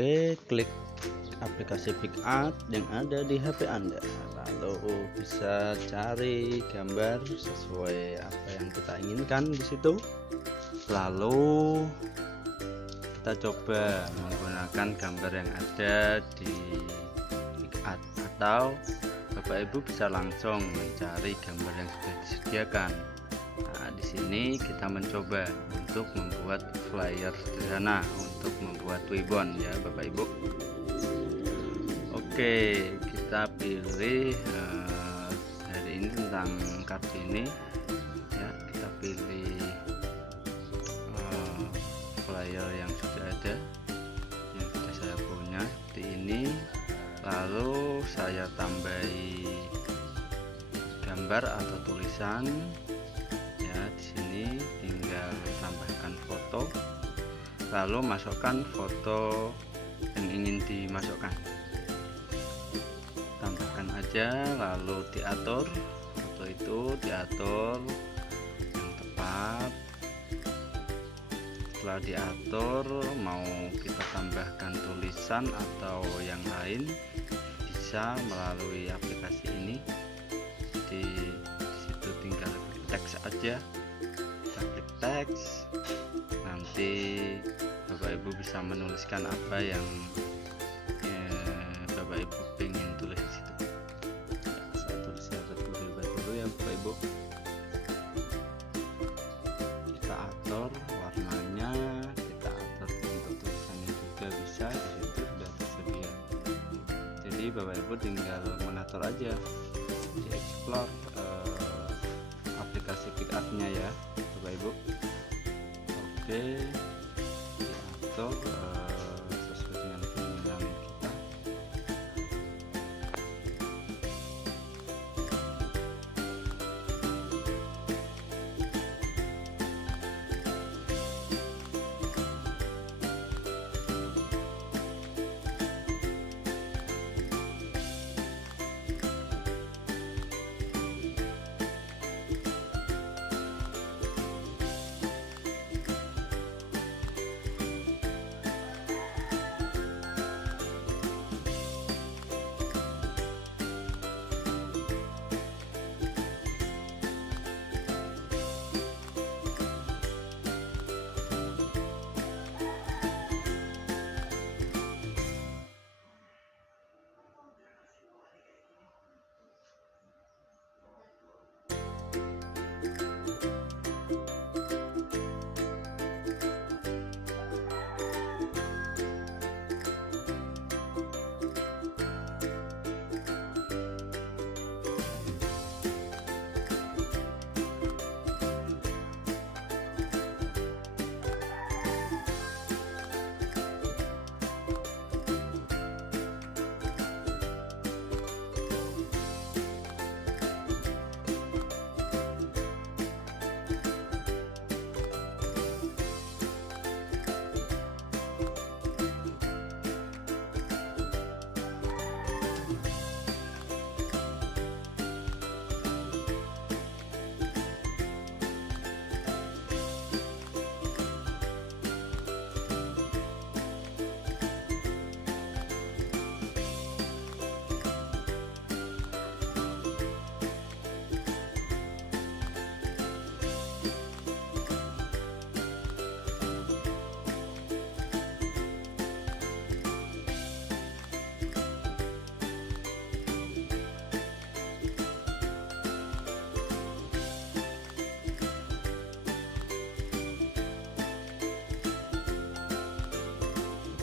Oke, klik aplikasi Picart yang ada di HP Anda, lalu bisa cari gambar sesuai apa yang kita inginkan di situ. Lalu kita coba menggunakan gambar yang ada di Picart, atau Bapak Ibu bisa langsung mencari gambar yang sudah disediakan. Nah, di sini kita mencoba untuk membuat flyer sederhana untuk membuat Twibonize ya Bapak Ibu. Oke, kita pilih hari ini tentang Kartini ya, kita pilih flyer yang sudah ada, yang sudah saya punya seperti ini. Lalu saya tambahi gambar atau tulisan ya, di sini tinggal tambahkan foto, lalu masukkan foto yang ingin dimasukkan, tambahkan aja, lalu diatur foto itu, diatur yang tepat. Setelah diatur, mau kita tambahkan tulisan atau yang lain, bisa melalui aplikasi ini. Di situ tinggal klik teks aja, kita klik teks, nanti Bapak Ibu bisa menuliskan apa yang Bapak Ibu pengen tulis di situ. Saya tulis dulu ya Bapak Ibu. Kita atur warnanya, kita atur bentuk tulisannya juga bisa, di situ sudah tersedia. Jadi Bapak Ibu tinggal mengatur aja di explore aplikasi Picart-nya ya Bapak Ibu. Oke, diatur sesuai dengan keinginan kita.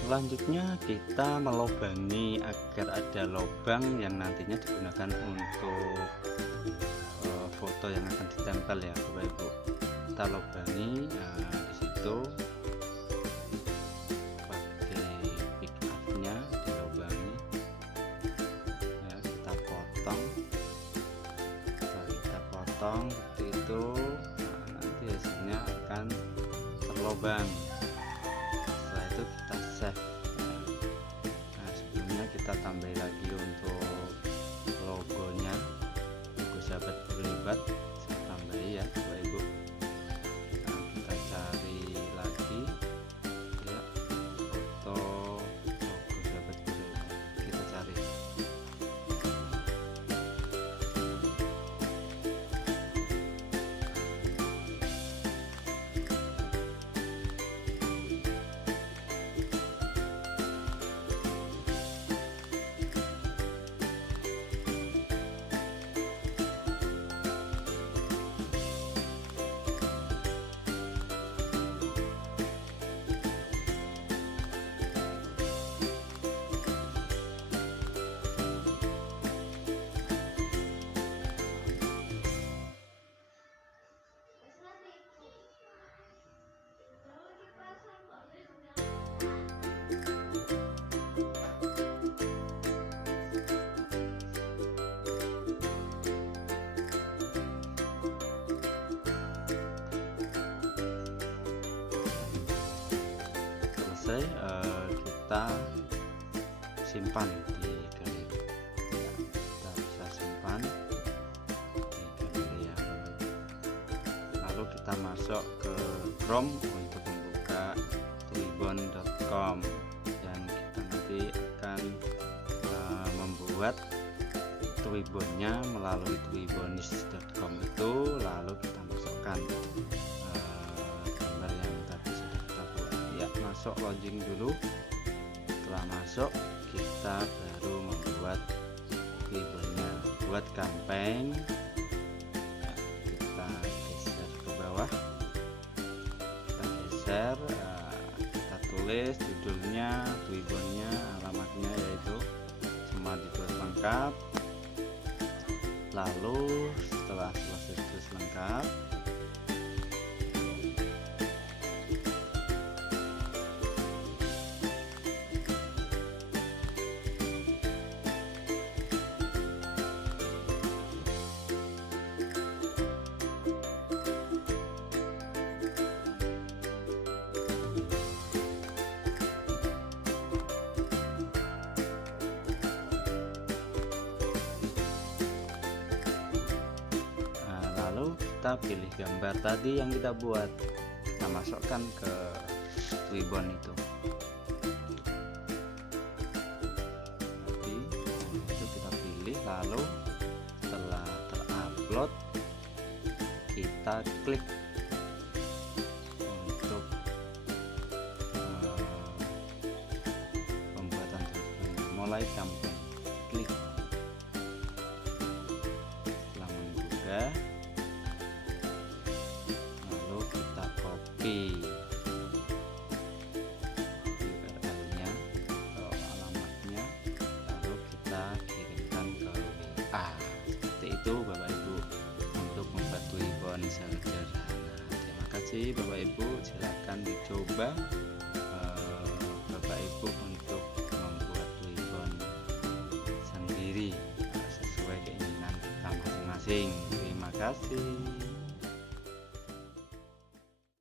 Selanjutnya kita melubangi agar ada lubang yang nantinya digunakan untuk foto yang akan ditempel ya Bapak Ibu. Kita lubangi di situ pakai Picart-nya, dilubangi ya, kita potong. Setelah kita potong seperti itu, nanti hasilnya akan terlubang. Setelah itu kita save. Nah, sebelumnya kita tambah lagi untuk logonya, logo sahabat berlibat, saya tambahi ya Bapak Ibu. Nah, kita cari lagi ya foto selesai, kita simpan di galeri. Ya, kita bisa simpan di galeri ya. Lalu kita masuk ke Chrome untuk membuka twibon.com, dan kita nanti akan membuat Twibonnya melalui twibonize.com itu, lalu kita masukkan gambar yang tadi sudah kita buat. Ya, masuk login dulu. Setelah masuk, kita baru membuat Twibonnya. Buat campaign, ya, kita geser ke bawah, kita geser, kita tulis judulnya, Twibonnya, alamatnya, yaitu semua ditulis lengkap. Lalu setelah selesai tulis lengkap, kita pilih gambar tadi yang kita buat, kita masukkan ke Twibon itu. Itu kita pilih, lalu setelah terupload kita klik untuk pembuatan Twibon. Mulai campaign, klik. Setelah menggugah, URL-nya atau alamatnya, lalu kita kirimkan ke WA. Seperti itu Bapak Ibu untuk membuat Twibon sederhana. Terima kasih Bapak Ibu, silakan dicoba Bapak Ibu untuk membuat Twibon sendiri sesuai keinginan kita masing-masing. Terima kasih.